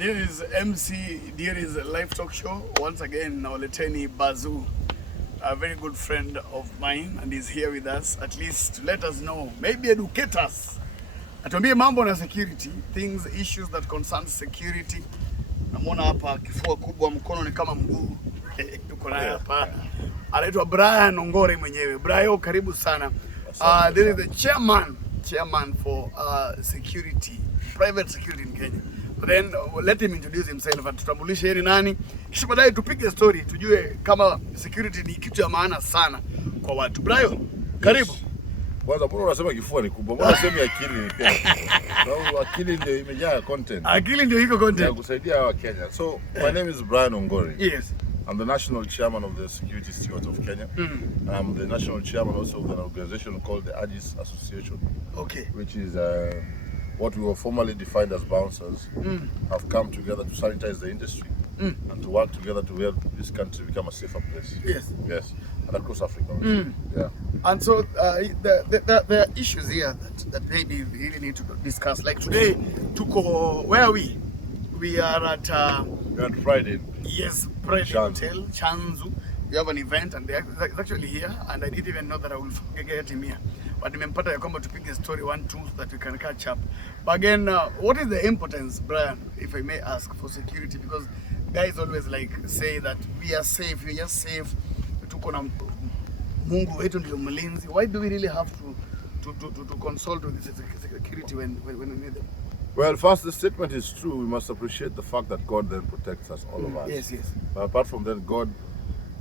This is MC Dieres live talk show. Once again, Nauleteni Bazu, a very good friend of mine, and he's here with us at least to let us know, maybe educate us. Atuambie mambo na security, things, issues that concern security. Namwona hapa kifua kubwa, mkono ni kama mguu. Tuko naye hapa. Anaitwa Brian Ongore mwenyewe. Brian, karibu sana. This is the chairman for security, private security in Kenya. But then let him introduce himself and tutambulishe yeye nani. Kisha baadaye tupige story tujue kama security ni kitu ya maana sana kwa watu. Brian, karibu. Kwanza mbona unasema kifua ni kubwa? Mbona unasema akili ni pia? Sababu akili ndio imejaa content. Akili ndio iko content. Ya kusaidia wa Kenya. So my name is Brian Ongore. Yes. I'm the national chairman of the Security Stewards of Kenya. I'm the national chairman also of an organization called the Dieres Association. Okay. Which is what we were formerly defined as bouncers, have come together to sanitize the industry and to work together to help this country become a safer place. Yes. Yes. And across Africa also. Yeah. And so there are issues here that maybe we really need to discuss. Like today, where are we? We are at Friday. Yes, Friday Hotel, Chanzu. We have an event and they're actually here, and I didn't even know that I will get him here. But nimempata ya kwamba tupige story 1-2 so that we can catch up. But again, what is the importance, Brian, if I may ask, for security? Because guys always like say that we are safe, we are just safe. Tuko na Mungu wetu ndio mlinzi. Why do we really have to consult with the security when we need them? Well, first, the statement is true. We must appreciate the fact that God then protects us, all of us. Yes, yes. But apart from that, God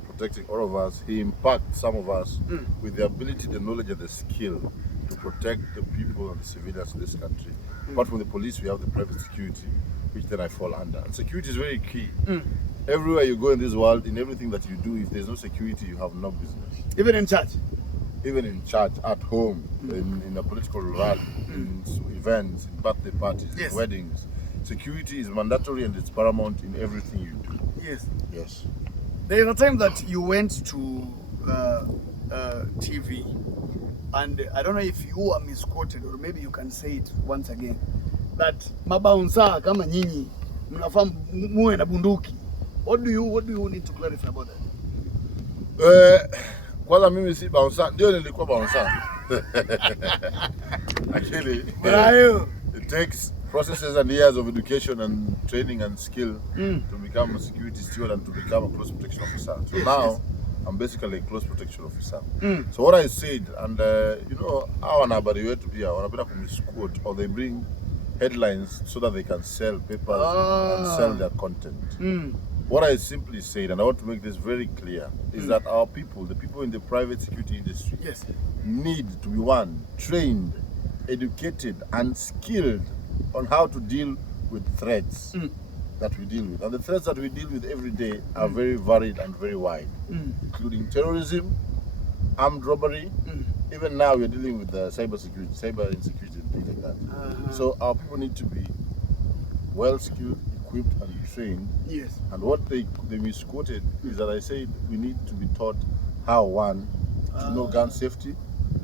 protecting all of us, He impacts some of us with the ability, the knowledge, and the skill to protect the people and the civilians in this country. Apart from the police, we have the private security, which then I fall under. And security is very key. Everywhere you go in this world, in everything that you do, if there's no security, you have no business. Even in church? Even in church, at home, in a political rally, in events, in birthday parties, yes, in weddings. Security is mandatory and it's paramount in everything you do. Yes. Yes. There is a time that you went to TV, and I don't know if you were misquoted or maybe you can say it once again, that mabouncer kama nyinyi mnafaa muwe na bunduki. What do you need to clarify about that? Kwanza mimi si bouncer, ndio nilikuwa bouncer. Actually, it takes processes and years of education and training and skill to become a security steward and to become a close protection officer. So now, I'm basically a close protection officer. So what I said, and you know, hawa wanahabari wetu pia wanapenda kumisquote, or they bring headlines so that they can sell papers and sell their content. What I simply said, and I want to make this very clear, is that our people, the people in the private security industry, yes, need to be trained, educated, and skilled on how to deal with threats that we deal with. And the threats that we deal with every day are very varied and very wide, including terrorism, armed robbery. Even now we're dealing with cyber insecurity, and things like that. So our people need to be well skilled, equipped, and trained. Yes. And what they misquoted is that I said we need to be taught how to know gun safety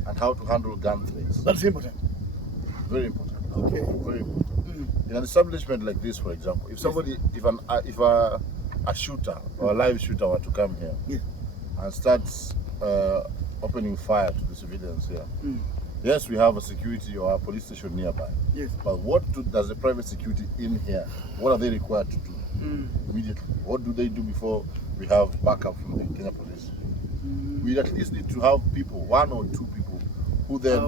and how to handle gun threats. That's important. Very important. Okay. Very important. In an establishment like this, for example, if somebody, if a shooter or a live shooter were to come here and starts opening fire to the civilians here, yes, we have a security or a police station nearby. Yes. But what does the private security in here, what are they required to do immediately? What do they do before we have backup from the Kenya police? We at least need to have people, 1 or 2 people, who then,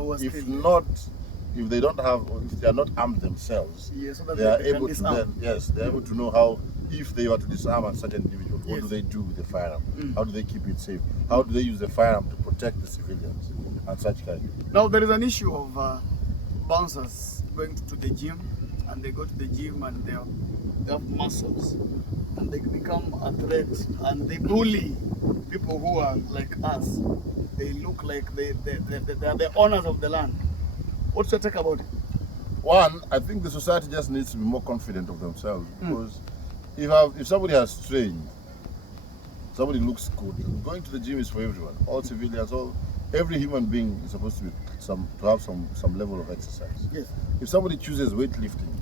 if they don't have, or if they are not armed themselves, yes, so that they are able to disarm. then, yes, they're able to know how, if they were to disarm a certain individual, what do they do with the firearm? How do they keep it safe? How do they use the firearm to protect the civilians and such kind? Now there is an issue of bouncers going to the gym, and they go to the gym and they have muscles, and they become a threat, and they bully people who are like us. They look like they are the owners of the land. What's your take about it? One, I think the society just needs to be more confident of themselves, because if somebody has trained, somebody looks good. Going to the gym is for everyone, all civilians, every human being is supposed to have some level of exercise. Yes. If somebody chooses weightlifting,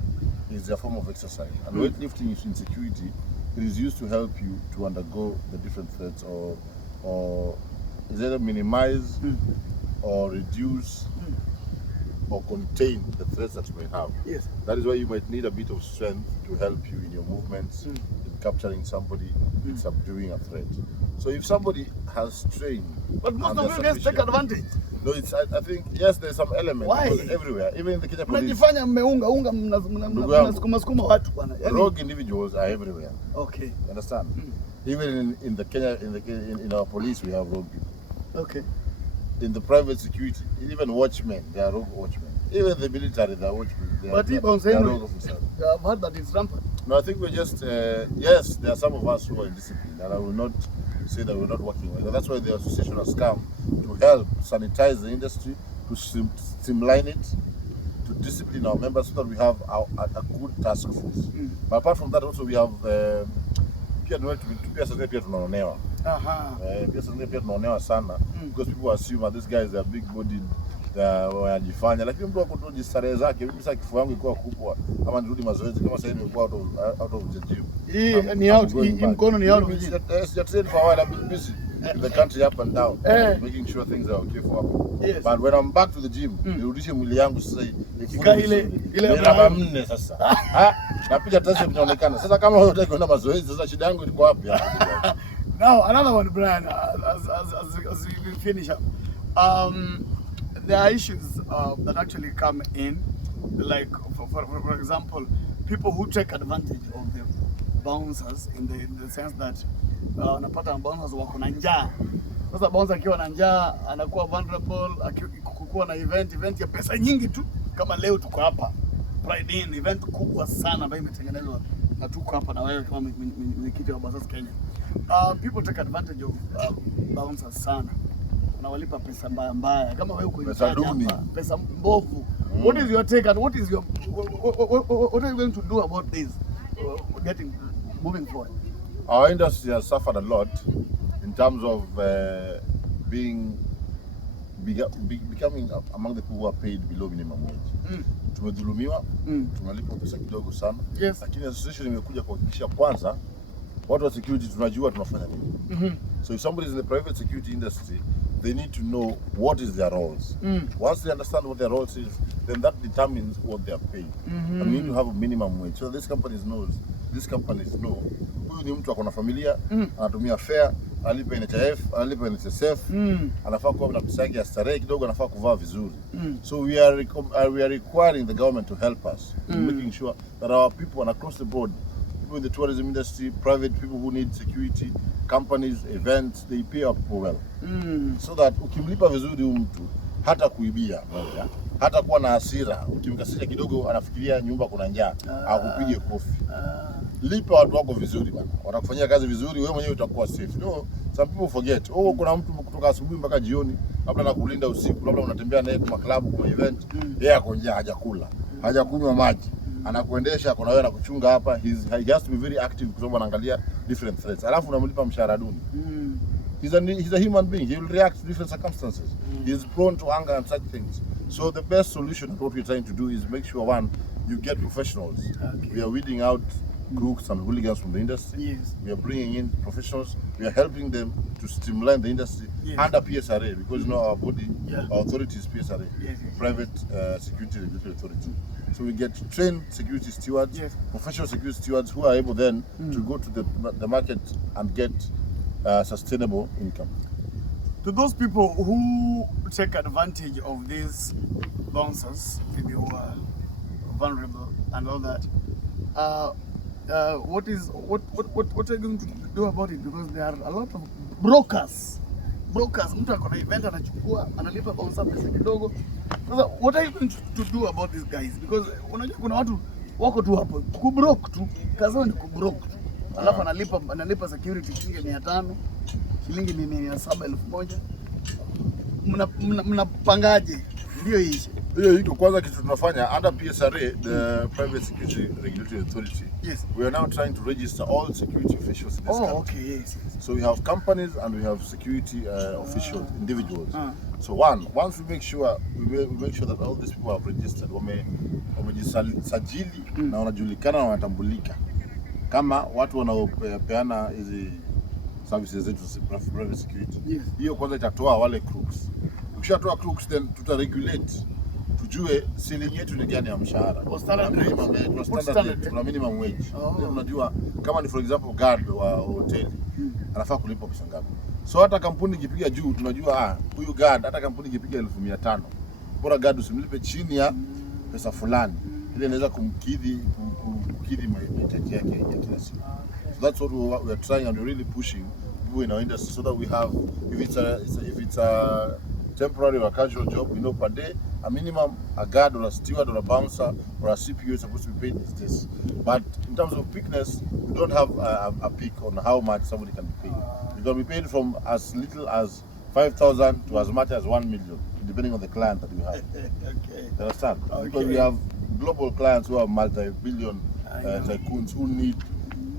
is a form of exercise. And weightlifting is in security. It is used to help you to undergo the different threats or is either minimize or reduce or contain the threats that you may have. Yes. That is why you might need a bit of strength to help you in your movements, in capturing somebody, in subduing a threat. So if somebody has trained, but most of you guys take advantage. No, it's. I think yes, there's some element. Why? Everywhere, even in the Kenya police. Mnajifanya mmeunga mnasukuma watu bwana. Rogue individuals are everywhere. Okay. You understand? Even in the Kenya, in our police, we have rogue people. Okay. In the private security, even watchmen, they are rogue watchmen. Even the military, they are watchmen. But they are rogue officers. I've heard that it's rampant. No, I think we're just yes, there are some of us who are indisciplined, and I will not say that we're not working well. That's why the association has come to help sanitize the industry, to streamline it, to discipline our members so that we have a good task force. But apart from that, also we have pia tunaonewa. Pia tunaonewa sana because people assume that these guys are big-bodied, wanajifanya, lakini mtu wako tu jistarehe zake. Mimi sasa kifua yangu ilikuwa kubwa, ama nirudi mazoezi kama sasa nimekuwa out of the gym. Ni out, mkono ni out. Yes, you're training for a while. I've been busy in the country up and down, making sure things are okay for us. Yes. But when I'm back to the gym, nirudishe mwili yangu sasa ile namba 4 sasa. Napiga test inaonekana. Sasa kama wewe unataka kwenda mazoezi, sasa shida yangu iko wapi hapo? Now another one, Brian, as we finish up. There are issues that actually come in, like for example, people who take advantage of the bouncers in the sense that wanapata bouncers wako na njaa. Sasa bouncer akiwa na njaa anakuwa vulnerable, akikuwa na event ya pesa nyingi tu, kama leo tuko hapa Pride In, event kubwa sana ambayo imetengenezwa na tuko hapa na wewe kama mwenyekiti wa Bouncers Kenya. People take advantage of bouncers sana. Unawalipa pesa mbaya kama wewe uko pesa mbovu. What is your take and what are you going to do about this moving forward? Our industry has suffered a lot in terms of becoming among the people who are paid below minimum wage. Tumedhulumiwa, tunalipwa pesa kidogo sana. Yes. Lakini association imekuja kuhakikisha kwanza watu wa security tunajua tunafanya nini. So if somebody is in the private security industry, they need to know what is their roles. Once they understand what their roles is, then that determines what they are paid. And we need to have a minimum wage. So these companies know, huyu ni mtu akona familia, anatumia fare, alipa NHIF, alipa NSSF, anafaa kuwa na pesa yake ya starehe kidogo, anafaa kuvaa vizuri. So we are requiring the government to help us in making sure that our people and across the board, people in the tourism industry, private people who need security, companies, events, they pay up well. So that ukimlipa vizuri mtu hata kuibia moja, hata kuwa na hasira, ukimkasirisha kidogo anafikiria nyumba kuna njaa, akupige kofi. Lipa watu wako vizuri bana. Watakufanyia kazi vizuri, wewe mwenyewe utakuwa safe. No, some people forget. Kuna mtu kutoka asubuhi mpaka jioni, labda anakulinda usiku, labda unatembea naye kwa club, kwa event, yeye ako njaa, hajakula, hajakunywa maji. Anakuendesha, kuna wewe anakuchunga hapa. He has to be very active kwa sababu anaangalia different threats. Alafu unamlipa mshahara duni. He's a human being. He will react to different circumstances. He is prone to anger and such things. So the best solution, what we're trying to do, is make sure one, you get professionals. We are weeding out crooks and hooligans from the industry. Yes. We are bringing in professionals. We are helping them to streamline the industry under PSRA, because our body, our authority is PSRA, Private Security Regulatory Authority. So we get trained security stewards, professional security stewards who are able then to go to the market and get sustainable income. To those people who take advantage of these bouncers, maybe who are vulnerable and all that, what are you going to do about it? Because there are a lot of brokers. Mtu akona event anachukua, analipa bouncer pesa kidogo. Sasa what are you going to do about these guys? Because unajua kuna watu wako tu hapo kubroke tu, kazi ni kubroke tu. Alafu analipa security shilingi 500, shilingi 700,000. Mnapangaje ndio hii? Hiyo iko kwanza kitu tunafanya under PSRA, the Private Security Regulatory Authority. Yes. We are now trying to register all security officials in this country. Okay, yes. So we have companies and we have security officials, individuals. So once we make sure that all these people have registered, wamejisajili na wanajulikana na wanatambulika kama watu wanaopeana hizi services zetu private security. Hiyo kwanza itatoa wale crooks. Ukishatoa crooks, then tuta regulate, tujue ceiling yetu ni gani ya mshahara. Tuna minimum wage. Unajua kama ni for example guard wa hoteli anafaa kulipwa pesa ngapi. So hata kampuni ikipiga juu tunajua huyu guard hata kampuni ikipiga 1500, bora guard usimlipe chini ya pesa fulani ile inaweza kumkidhi mahitaji yake ya kila siku. So that's what we are trying and we're really pushing people in our industry so that we have, if it's a temporary or a casual job, we know per day a minimum a guard or a steward or a bouncer or a CPU is supposed to be paid is this. But in terms of peakness, we don't have a peak on how much somebody can be paid. You can be paid from as little as 5,000 to as much as 1 million, depending on the client that you have. Okay. You understand? Okay. Because we have global clients who are multi-billion tycoons who need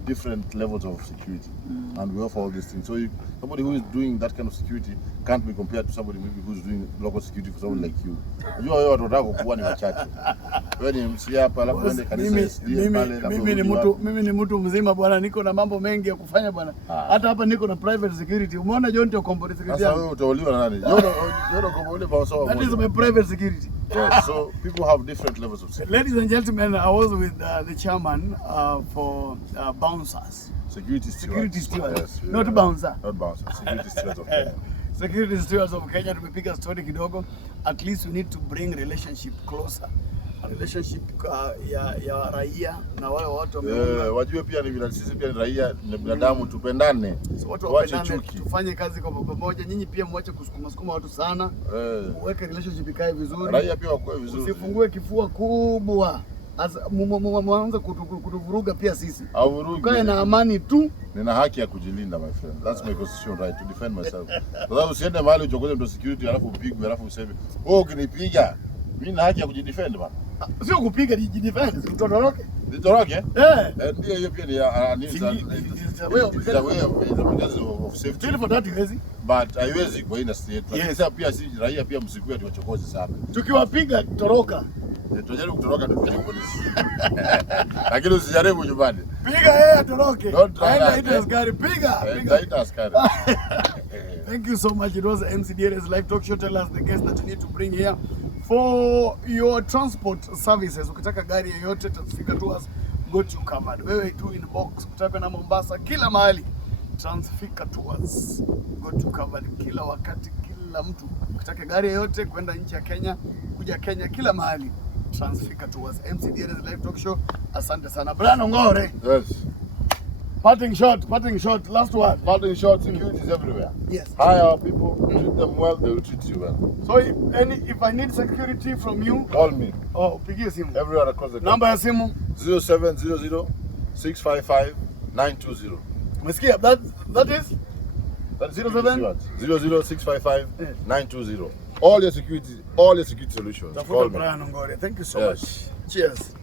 different levels of security, and we offer all these things. So somebody who is doing that kind of security can't be compared to somebody maybe who's doing local security for someone like you. Unajua wewe watu wataka kuwa ni wachache. Wewe ni MC hapa alafu uende kanisa mimi ni mtu mzima bwana, niko na mambo mengi ya kufanya bwana. Hata hapa niko na private security. Umeona John ndio corporate security. Sasa wewe utauliwa na nani? You're corporate kwa sababu. That is my private security. Yes, so people have different levels of security. Ladies and gentlemen, I was with the chairman for bouncers. Security stewards. Yes, not bouncer. Not bouncer. Security stewards of Kenya. Security stewards of Kenya. Tumepiga story kidogo. At least we need to bring relationship closer. A relationship ya raia na wale watu wajue pia ni bila sisi pia ni raia, ni binadamu, tupendane. Watu wapendane, tufanye kazi kwa pamoja. Nyinyi pia mwache kusukuma watu sana. Uweke relationship ikae vizuri. Raia pia wakoe vizuri. Usifungue kifua kubwa. Mwanza kutuvuruga pia sisi. Ukae na amani tu. Nina haki ya kujilinda my friend. That's my constitutional right to defend myself. Kwa sababu usiende mahali uchokoze mtu security alafu upigwe alafu useme, "Oh, ukinipiga mimi na haki ya kujidefend bana." Sio kupiga ni defend, utoroke. Nitoroke? Ndio hiyo pia ni wewe of safety. For that haiwezi. But haiwezi kwa industry yetu. Sasa pia si raia pia msikuwe ati wachokozi sana. Tukiwapiga toroka. Tujaribu kutoroka tupige polisi. Lakini usijaribu nyumbani. Piga yeye atoroke. Aenda ita askari piga. Ita askari. Thank you so much. It was MC Dieres live talk show. Tell us the guests that you need to bring here for your transport services. Ukitaka gari yoyote tafika tu us, got you covered. Wewe tu inbox kutaka na Mombasa kila mahali. Transfika Tours, got you covered kila wakati, kila mtu. Ukitaka gari yoyote kwenda nchi ya Kenya, kuja Kenya kila mahali. Transfika Tours. MC Dieres live talk show. Asante sana. Brian Ngore. Yes. Parting shot, last word. Parting shot, security is everywhere. Yes. Hire our people, treat them well, they will treat you well. So if I need security from you, call me. Oh, pigie simu. Everywhere across the country. Number ya simu 0700 655 920. Umesikia? That is 0700 655 920. All your security solutions. Call me. Brian Ngore. Thank you so much. Cheers.